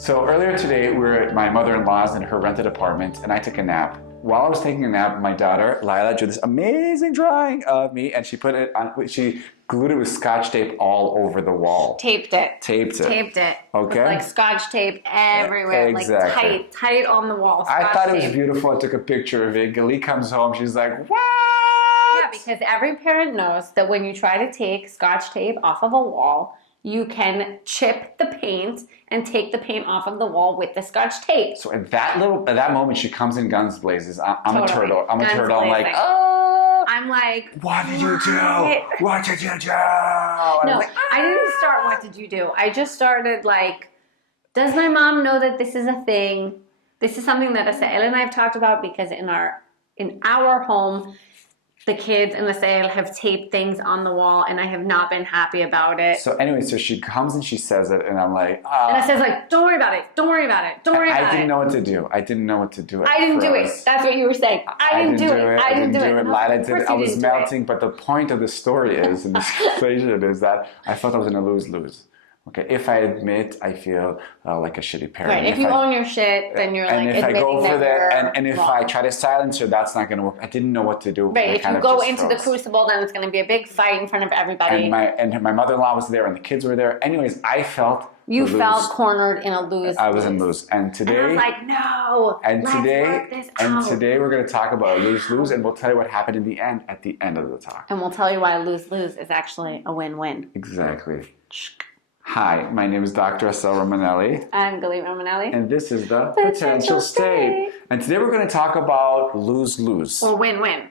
So earlier today, we were at my mother-in-law's in her rented apartment, and I took a nap. While I was taking a nap, my daughter, Lila, drew this amazing drawing of me, and she put it on, she glued it with scotch tape all over the wall. Taped it. Taped it. Taped it. Okay. Like scotch tape everywhere. Exactly. Like tight on the wall. I thought it was beautiful. I took a picture of it. Galit comes home. She's like, what? Yeah, because every parent knows that when you try to take scotch tape off of a wall, you can chip the paint and take the paint off of the wall with the scotch tape. So at that moment, she comes in guns blazes. I'm a turtle. I'm Guns a turtle. I'm like, blazing. oh. I'm like, what did you do? What did you do? And no, like, I didn't start what did you do. I just started like, does my mom know that this is a thing? This is something that Assael and I have talked about because in our home, the kids and Assael have taped things on the wall, and I have not been happy about it. So anyway, so she comes and she says it, and I'm like, and I says like, don't worry about it, don't worry about it, don't worry about it. I didn't know what to do. I didn't know what to do. I didn't do it. That's what you were saying. I didn't do it. I didn't do it. Lila did it. I was melting, but the point of the story is, in this equation, is that I felt I was going to lose. Okay, if I admit, I feel like a shitty parent. Right, if you own your shit, then you're like admitting that you're wrong. And if I try to silence her, that's not going to work. I didn't know what to do. Right, if you go into the crucible, then it's going to be a big fight in front of everybody. And my mother-in-law was there, and the kids were there. Anyways, I felt you felt cornered in a lose. I was in lose, and today and I was like, no. Today we're going to talk about a lose-lose, and we'll tell you what happened in the end at the end of the talk. And we'll tell you why lose-lose is actually a win-win. Exactly. Hi, my name is Dr. Assael Romanelli. I'm Galit Romanelli. And this is the Potential State. And today we're going to talk about lose-lose. Or win-win.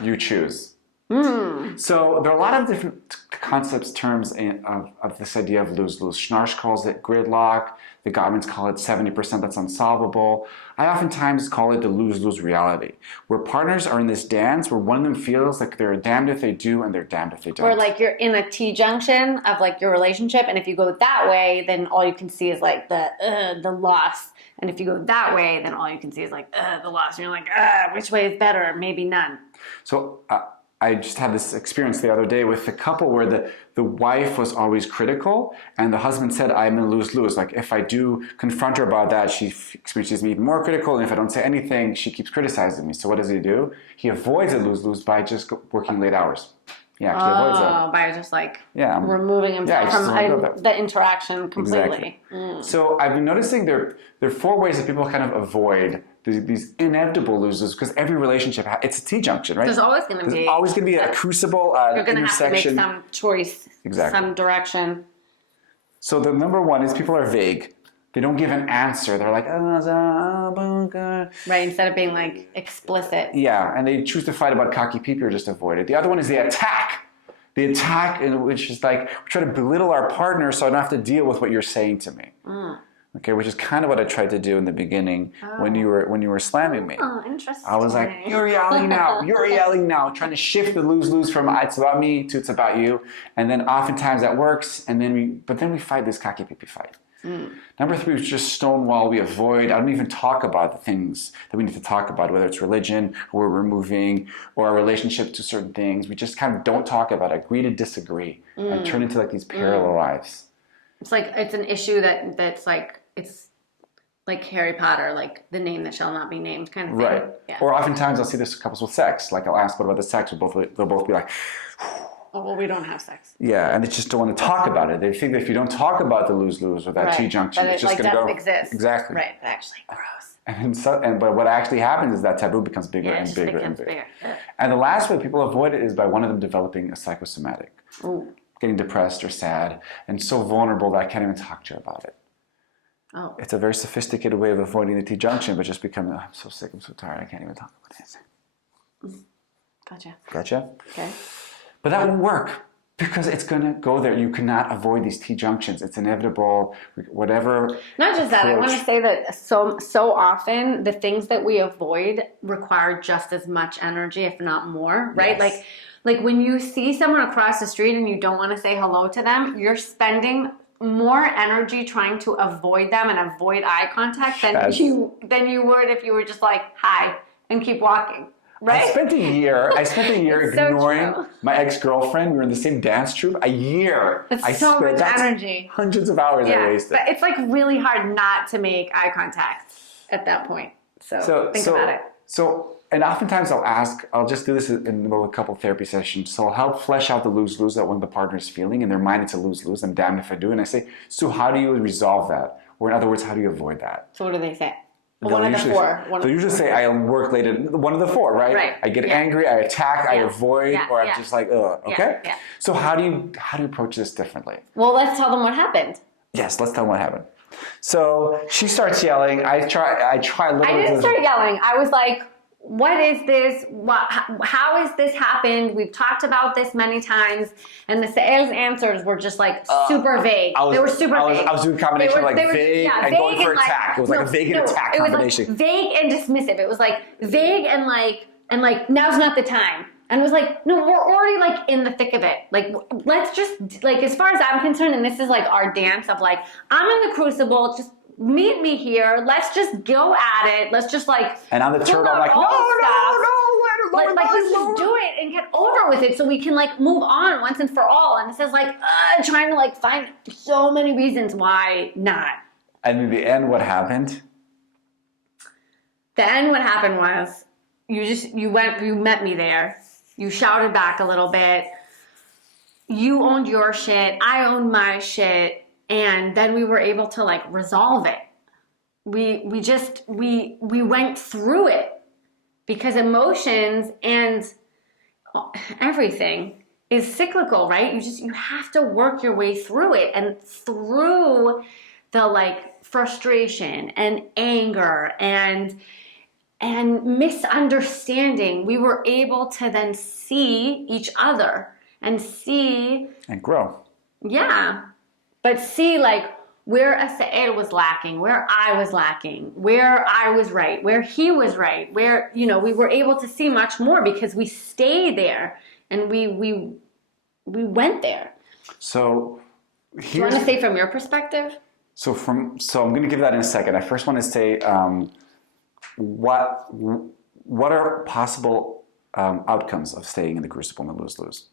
You choose. So there are a lot of different concepts, terms of this idea of lose-lose. Schnarch calls it gridlock. The Gottmans call it 70% that's unsolvable. I oftentimes call it the lose-lose reality, where partners are in this dance where one of them feels like they're damned if they do and they're damned if they don't. Or like you're in a T-junction of like your relationship, and if you go that way, then all you can see is like the loss. And if you go that way, then all you can see is like the loss. And you're like, which way is better? Maybe none. So I just had this experience the other day with a couple where the wife was always critical and the husband said, I'm in lose-lose. Like if I do confront her about that, she experiences me even more critical. And if I don't say anything, she keeps criticizing me. So what does he do? He avoids a lose-lose by just working late hours. He actually avoids it. By just like removing himself from the interaction completely. Exactly. So I've been noticing there are four ways that people kind of avoid these inevitable loses, because every relationship, it's a T-junction, right? There's always going to be a crucible, you're going to have to make some choice, some direction. So the number one is people are vague. They don't give an answer. They're like, right, instead of being like explicit. Yeah, and they choose to fight about cocky pee or just avoid it. The other one is the attack. The attack, which is like, we try to belittle our partner so I don't have to deal with what you're saying to me. Okay, which is kind of what I tried to do in the beginning when you were slamming me. Oh, interesting. I was like, you're yelling now, trying to shift the lose-lose from it's about me to it's about you. And then oftentimes that works, and then we fight this cocky pee fight. Number three is just stonewall. We avoid. I don't even talk about the things that we need to talk about, whether it's religion, or we're moving, or our relationship to certain things. We just kind of don't talk about it. Agree to disagree and turn into like these parallel lives. It's like it's an issue that's like it's like Harry Potter, like the name that shall not be named kind of thing. Right. Yeah. Or oftentimes I'll see this with couples with sex. Like I'll ask what about the sex, they'll both be like, oh, well, we don't have sex. Yeah, and they just don't want to talk about it. They think that if you don't talk about the lose-lose or that T-junction, it's just going to go. Exist. Exactly. Right. Actually, gross. But what actually happens is that taboo becomes bigger and bigger and bigger. And the last way people avoid it is by one of them developing a psychosomatic. Ooh. Getting depressed or sad and so vulnerable that I can't even talk to you about it. Oh. It's a very sophisticated way of avoiding the T-junction, but just becoming, I'm so sick, I'm so tired, I can't even talk about it. Gotcha? Okay. But that won't work because it's going to go there. You cannot avoid these T-junctions. It's inevitable, whatever. Not just that. I want to say that so often the things that we avoid require just as much energy, if not more, right? Yes. Like when you see someone across the street and you don't want to say hello to them, you're spending more energy trying to avoid them and avoid eye contact than you would if you were just like, hi, and keep walking. Right? I spent a year It's so ignoring true. my ex-girlfriend. We were in the same dance troupe. A year. It's so much energy. Hundreds of hours I wasted. But it's like really hard not to make eye contact at that point. So think about it. And oftentimes I'll just do this in the middle of a couple therapy sessions. So I'll help flesh out the lose-lose that one of the partners is feeling. In their mind, it's a lose-lose. I'm damned if I do. And I say, so how do you resolve that? Or in other words, how do you avoid that? So what do they say? They'll usually say, I'll work later. One of the four, right? Right. I get angry, I attack, I avoid, or I'm just like, ugh. Okay? Yeah. So how do you approach this differently? Well, let's tell them what happened. Yes, let's tell them what happened. So she starts yelling. I try a little bit. I didn't start yelling. I was like, what is this? How has this happened? We've talked about this many times. And the Assael's answers were just like super vague. They were super vague. I was doing a combination of vague and going for attack. It was like a vague and attack combination. It was like vague and dismissive. It was like vague and like now's not the time. And it was like, no, we're already like in the thick of it. Like, let's just, like, as far as I'm concerned, and this is like our dance of like, I'm in the crucible, just meet me here. Let's just go at it. Let's just like. And I'm the turtle. I'm like, no, let's just do it and get over with it so we can like move on once and for all. And it says like, trying to like find so many reasons why not. And in the end, what happened? The end, what happened was you met me there. You shouted back a little bit. You owned your shit. I owned my shit. And then we were able to like resolve it. We went through it because emotions and everything is cyclical, right? You have to work your way through it, and through the like frustration and anger and misunderstanding, we were able to then see each other and see and grow. Yeah. But see like where Assael was lacking, where I was lacking, where I was right, where he was right, where, we were able to see much more because we stayed there and we went there. So do you want to say from your perspective? So I'm going to give that in a second. I first want to say what are possible outcomes of staying in the crucible and the lose-lose?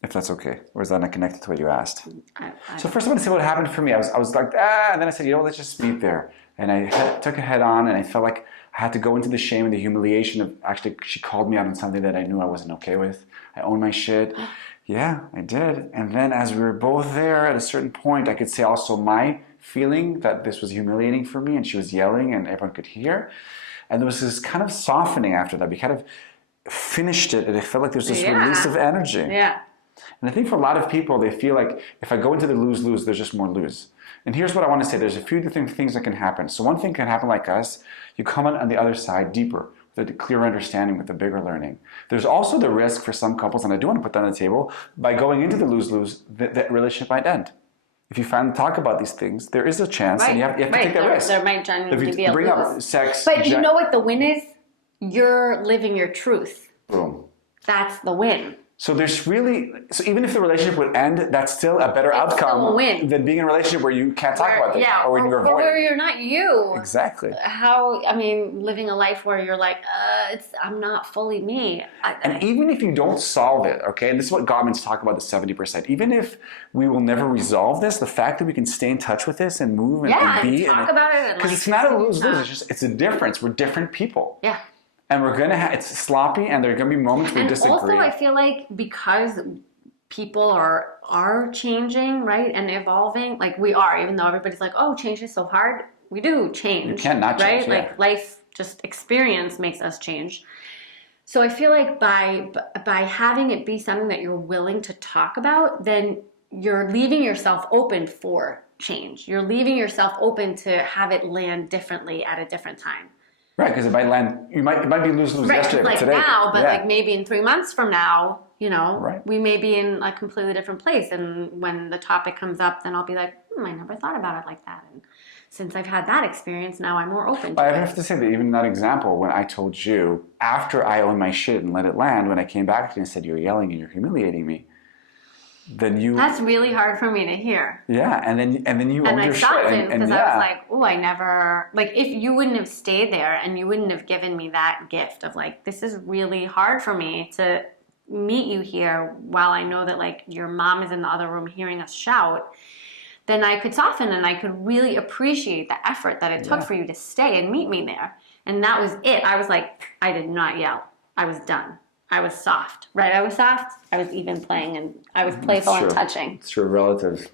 If that's okay, or is that not connected to what you asked? So first I want to say what happened for me. I was like, and then I said, let's just meet there. And I took it head on, and I felt like I had to go into the shame and the humiliation of actually she called me out on something that I knew I wasn't okay with. I owned my shit. Yeah, I did. And then as we were both there at a certain point, I could say also my feeling that this was humiliating for me, and she was yelling and everyone could hear. And there was this kind of softening after that. We kind of finished it, and it felt like there was this release of energy. Yeah. And I think for a lot of people, they feel like if I go into the lose-lose, there's just more lose. And here's what I want to say. There's a few different things that can happen. So one thing can happen like us. You come on the other side deeper, with a clear understanding, with a bigger learning. There's also the risk for some couples, and I do want to put that on the table, by going into the lose-lose, that relationship might end. If you finally talk about these things, there is a chance, and you have to take that risk. There might genuinely be a bring lose. up sex. But you know what the win is? You're living your truth. Boom. That's the win. So even if the relationship would end, that's still a better outcome than being in a relationship where you can't talk about this, or when you're avoiding. Or where you're not you. Exactly. Living a life where you're like, I'm not fully me. And even if you don't solve it, okay, and this is what Gottman's talk about, the 70%, even if we will never resolve this, the fact that we can stay in touch with this and move and be. And talk about it. Because it's not a lose-lose, it's a difference. We're different people. Yeah. And we're going to it's sloppy, and there are going to be moments where we disagree. And also, I feel like because people are changing, right, and evolving, like we are, even though everybody's like, oh, change is so hard, we do change. You can't not change, right? Like life, just experience makes us change. So I feel like by having it be something that you're willing to talk about, then you're leaving yourself open for change. You're leaving yourself open to have it land differently at a different time. Right, because it might land, it might be lose-lose yesterday, like today. Now, but like maybe in 3 months from now, right. We may be in a completely different place. And when the topic comes up, then I'll be like, I never thought about it like that. And since I've had that experience, now I'm more open to it. I have to say that even in that example, when I told you, after I owned my shit and let it land, when I came back to you and said, you're yelling and you're humiliating me, then you That's really hard for me to hear. yeah, and then you own And I your shit. softened And because yeah. I was like, oh, I never, like, if you wouldn't have stayed there and you wouldn't have given me that gift of like, this is really hard for me to meet you here while I know that like your mom is in the other room hearing us shout, then I could soften and I could really appreciate the effort that it took for you to stay and meet me there. And that was it. I was like, I did not yell. I was done. I was soft, right? I was soft. I was even playing and I was playful and touching. It's true, relative.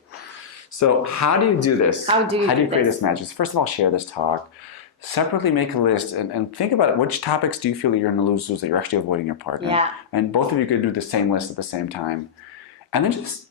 So how do you do this? How do you create this magic? First of all, share this talk. Separately make a list and think about it. Which topics do you feel that you're going to lose that you're actually avoiding your partner? Yeah. And both of you could do the same list at the same time. And then just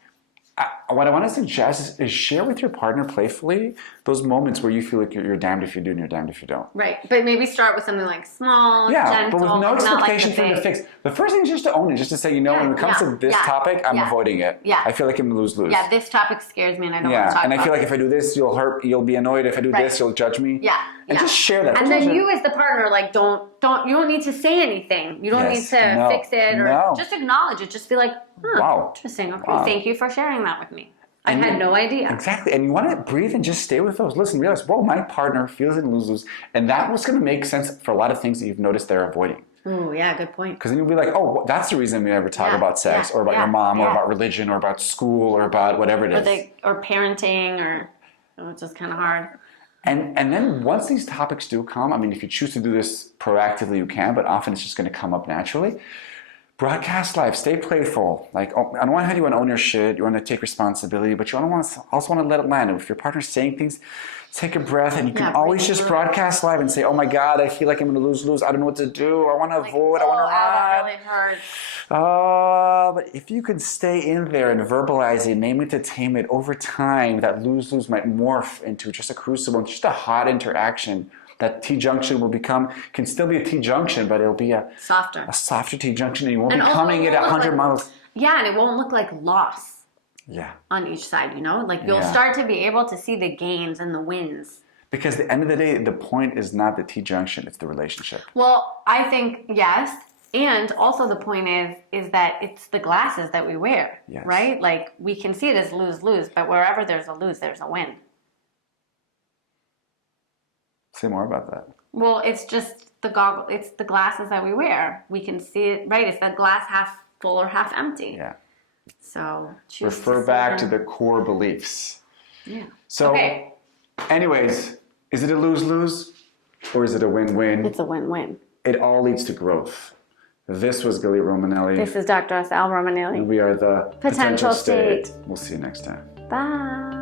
what I want to suggest is share with your partner playfully those moments where you feel like you're damned if you do and you're damned if you don't. Right, but maybe start with something like small, gentle, but with no expectation like for you to fix. The first thing is just to own it, just to say, when it comes to this topic, I'm avoiding it. Yeah. I feel like I'm going to lose. Yeah, this topic scares me and I don't want to talk about it. And I feel like if I do this, you'll be annoyed. If I do this, you'll judge me. Yeah. And just share that. And then you as the partner, like, you don't need to say anything. You don't need to fix it or just acknowledge it. Just be like, wow. Interesting. Okay, thank you for sharing that with me. I had no idea. Exactly. And you want to breathe and just stay with those. Listen, realize, my partner feels it and lose. And that was going to make sense for a lot of things that you've noticed they're avoiding. Oh, yeah, good point. Because then you'll be like, that's the reason we never talk about sex or about your mom or about religion or about school or about whatever it is. Or parenting or it's just kind of hard. And then once these topics do come, I mean, if you choose to do this proactively, you can, but often it's just going to come up naturally. Broadcast live, stay playful. Like, on one hand, you want to own your shit, you want to take responsibility, but you also want to let it land. And if your partner's saying things, take a breath, and you can always just broadcast live and say, oh my God, I feel like I'm going to lose. I don't know what to do. I want to avoid. I want to run. That really hurts. But if you could stay in there and verbalize it, name it to tame it, over time, that lose might morph into just a crucible, just a hot interaction. That T-junction can still be a T-junction, but it'll be a softer T-junction, and you won't be coming at 100 miles. Yeah, and it won't look like loss. Yeah. On each side, like you'll start to be able to see the gains and the wins. Because at the end of the day, the point is not the T-junction, it's the relationship. Well, I think yes, and also the point is that it's the glasses that we wear, right? Like we can see it as lose-lose, but wherever there's a lose, there's a win. Say more about that. Well, it's just it's the glasses that we wear. We can see it, right? It's the glass half full or half empty. Yeah. So refer back to the core beliefs. Yeah. So, anyways, is it a lose-lose or is it a win-win? It's a win-win. It all leads to growth. This was Galit Romanelli. This is Dr. Assael Romanelli. And we are the Potential State. We'll see you next time. Bye.